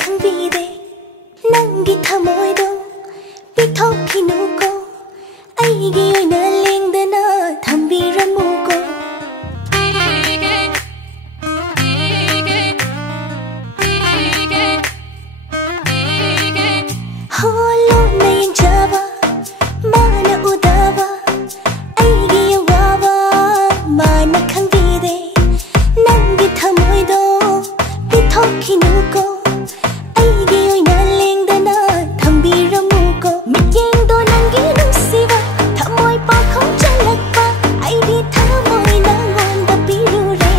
ꯈꯪꯕꯤꯗꯦ ꯅꯪꯒꯤ ꯊꯃꯣꯏꯗꯣ ꯄꯤꯊꯣꯛꯈꯤꯅꯨꯀꯣ ꯑꯩꯒꯤ ꯑꯣꯏꯅ ꯂꯦꯡꯗꯅ ꯊꯝꯕꯤꯔꯝꯃꯨꯀꯣ ꯍꯣꯂꯣꯅ ꯌꯦꯡꯖꯕ ꯃꯥꯅ ꯎꯗꯕ ꯑꯩꯒꯤ ꯑꯋꯥꯕ ꯃꯥꯅ ꯈꯪꯕꯤꯗꯦ ꯅꯪꯒꯤ ꯊꯃꯣꯏꯗꯣ ꯄꯤꯊꯣꯛꯈꯤꯅꯨꯀꯣ ꯑꯩꯒꯤ ꯑꯣꯏꯅ ꯂꯦꯡꯗꯅ ꯊꯝꯕꯤꯔꯝꯃꯨꯀꯣ ꯃꯤꯠꯌꯦꯡꯗꯣ ꯅꯪꯒꯤ ꯅꯨꯡꯁꯤꯕ ꯊꯃꯣꯏ ꯄꯥꯈꯣꯡ ꯆꯜꯂꯛꯄ ꯑꯩꯗꯤ ꯊꯃꯣꯏ ꯅꯪꯉꯣꯟꯗ ꯄꯤꯔꯨꯔꯦ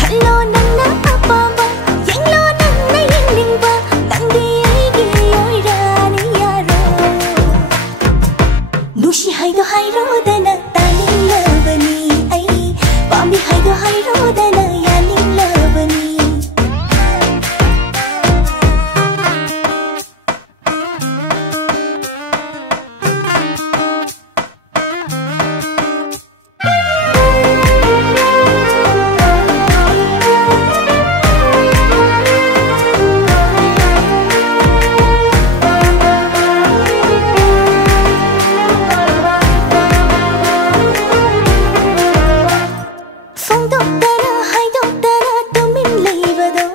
ꯈꯜꯂꯣ ꯅꯪꯅ ꯑꯄꯥꯝꯕ ꯌꯦꯡꯂꯣ ꯅꯪꯅ ꯌꯦꯡꯅꯤꯡꯕ ꯅꯪꯗꯤ ꯑꯩꯒꯤ ꯑꯣꯏꯔꯥꯅꯤ ꯌꯥꯔꯣ ꯅꯨꯡꯁꯤ ꯍꯥꯏꯗꯣ ꯍꯥꯏꯔꯣꯗꯅ ꯇꯥꯅꯤꯡꯂꯕꯅꯤ ꯑꯩ ꯄꯥꯝꯃꯤ ꯍꯥꯏꯗꯣ ꯍꯥꯏꯔꯣꯗꯅ ꯌꯥꯅꯤꯡꯂꯕꯅꯤ ꯐꯣꯡꯗꯣꯛꯇꯅ ꯍꯥꯏꯗꯣꯛꯇꯅ ꯇꯨꯃꯤꯟ ꯂꯩꯕꯗꯣ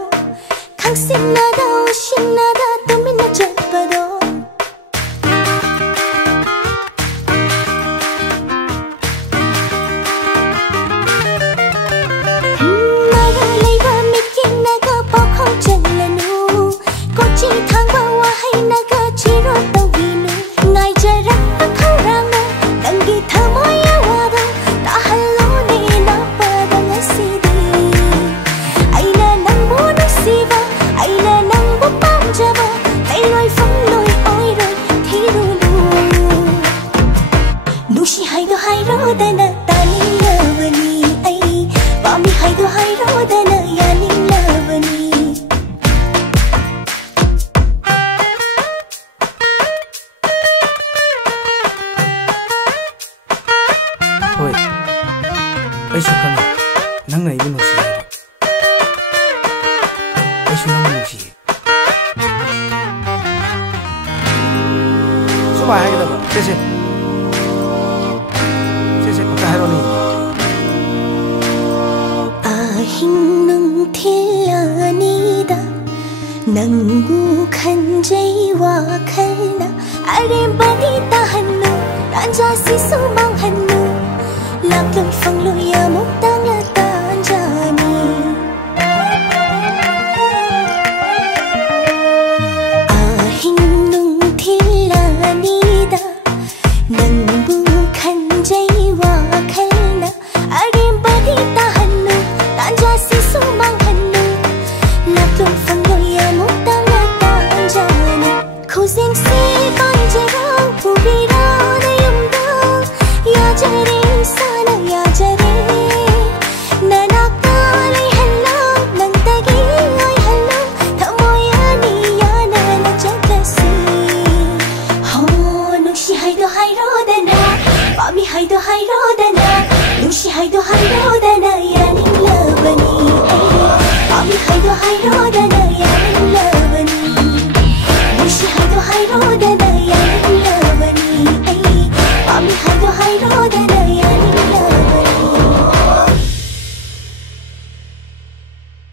ꯈꯪꯁꯤꯟꯅꯗ ꯎꯁꯤꯟꯅꯗ ꯇꯨꯃꯤꯟꯅ ꯆꯠꯄꯗꯣ ꯃꯔꯥ ꯂꯩꯕ ꯃꯤꯠꯌꯦꯡꯅꯒ ꯄꯥꯎꯈꯣꯡ ꯆꯜꯂꯅꯨ ꯀꯣꯆꯤ ꯊꯥꯡꯕ ꯋꯥꯍꯩꯅꯒ ꯆꯤꯔꯣꯜ ꯇꯧꯕꯤꯅꯨ ꯉꯥꯏꯖꯔꯛꯄ ꯈꯧꯔꯥꯡꯅ ꯅꯪꯒꯤ ꯊꯃꯣꯏ ꯑꯋꯥꯕ ꯇꯥꯍꯜꯂꯣꯅꯦ ꯅꯥꯄꯗ ꯉꯁꯤꯗꯤ ꯑꯩꯅ ꯅꯪꯕꯨ ꯅꯨꯡꯁꯤꯕ ꯑꯩꯅ ꯅꯪꯕు ꯄꯥꯝꯖꯕ ꯂꯩꯔꯣꯏ ꯐꯪꯂꯣꯏ ꯑꯣꯏꯔꯣꯏ ꯊꯤꯔꯨꯅꯨ ꯅꯨꯡꯁꯤ ꯍꯥꯏꯗꯣ ꯍꯥꯏꯔꯣꯗꯅ ꯇꯥꯅꯤꯡꯂꯕꯅꯤ ꯑꯩ ꯄꯥꯝꯃꯤ ꯍꯥꯏꯗꯣ ꯍꯥꯏꯔꯣꯗꯅ ꯌꯥꯅꯤꯡꯂꯕꯅꯤ ꯍꯣꯏ ꯑꯩꯁꯨ ꯈꯪꯉꯤ ꯅꯪꯅ ꯑꯩꯕꯨ ꯅꯨꯡꯁꯤ ꯍꯥꯏꯕ ꯑꯩꯁꯨ ꯅꯪꯕꯨ ꯅꯨꯡꯁꯤꯌꯦ ꯁꯨꯃꯥꯏ ꯍꯥꯏꯒꯗꯕ ꯁꯦ ꯑꯝꯇ ꯍꯥꯏꯔꯣꯅꯦ ꯑꯍꯤꯡ ꯅꯨꯡꯊꯤꯜ ꯑꯅꯤꯗ ꯅꯪꯕꯨ ꯈꯟꯖꯩ ꯋꯥꯈꯜꯅ ꯑꯔꯦꯝꯕꯗꯤ ꯇꯥꯍꯟꯅꯨ ꯇꯥꯟꯖꯥꯁꯤꯁꯨ ꯃꯥꯡꯍꯟꯅꯨ ꯂꯥꯛꯂꯣꯏ ꯐꯪꯂꯣꯏ ꯑꯃꯨꯛꯇꯪꯂ ꯇꯥꯟꯖꯥꯅꯤ ꯑꯍꯤꯡ ꯅꯨꯡꯊꯤꯜ ꯑꯅꯤꯗ ꯅꯪꯕꯨ ꯈꯟꯖꯩ ꯋꯥꯈꯜꯅ ꯑꯔꯦꯝꯕꯗꯤ ꯇꯥꯍꯟꯅꯨ ꯇꯥꯟꯖꯥꯁꯤꯁꯨ ꯃꯥꯡꯍꯟꯅു ꯂꯥꯛꯂꯣꯏ ꯐꯪꯂꯣꯏ ꯑꯃꯨꯛꯇꯪꯂ ꯇꯥꯟꯖꯥꯅꯤ ꯈꯨꯖꯦꯡꯁꯤ ꯄꯥꯏꯖꯔꯣ ꯄꯨꯕꯤꯔꯣ ꯅꯌꯨꯝꯗ ꯌꯥꯖꯔꯦ ꯏꯁꯥꯅ ꯌꯥꯖꯔꯦ ꯅꯅꯥꯛꯇ ꯂꯩꯍꯜꯂꯣ ꯅꯪꯗꯒꯤ ꯑꯣꯏꯍꯜꯂꯣ ꯊꯃꯣꯏ ꯑꯅꯤ ꯌꯥꯅꯅ ꯆꯠꯂꯁꯤ ꯍꯣ ꯅꯨꯡꯁꯤ ꯍꯥꯏꯗꯣ ꯍꯥꯏꯔꯣꯗꯅ ꯄꯥꯝꯃꯤ ꯍꯥꯏꯗꯣ ꯍꯥꯏꯔꯣ